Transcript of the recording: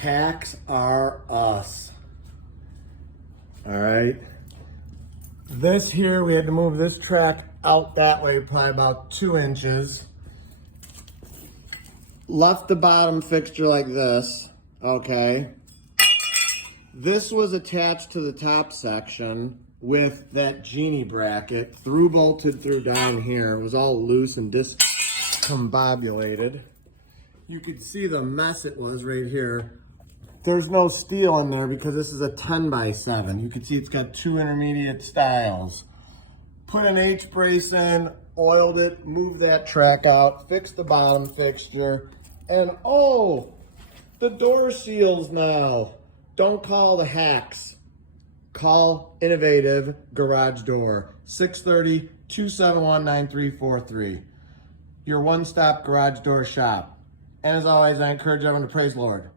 Hacks are us. All right. This here, we had to move this track out that way, probably about 2 inches. Left the bottom fixture like this, okay. This was attached to the top section with that genie bracket, through bolted through down here. It was all loose and discombobulated. You could see the mess it was right here. There's no steel in there because this is a 10x7. You can see it's got 2 intermediate styles. Put an H-brace in, oiled it, moved that track out, fixed the bottom fixture, and oh, the door seals now. Don't call the Hacks. Call Innovative Garage Door, 630-271-9343. Your one-stop garage door shop. And as always, I encourage everyone to praise the Lord.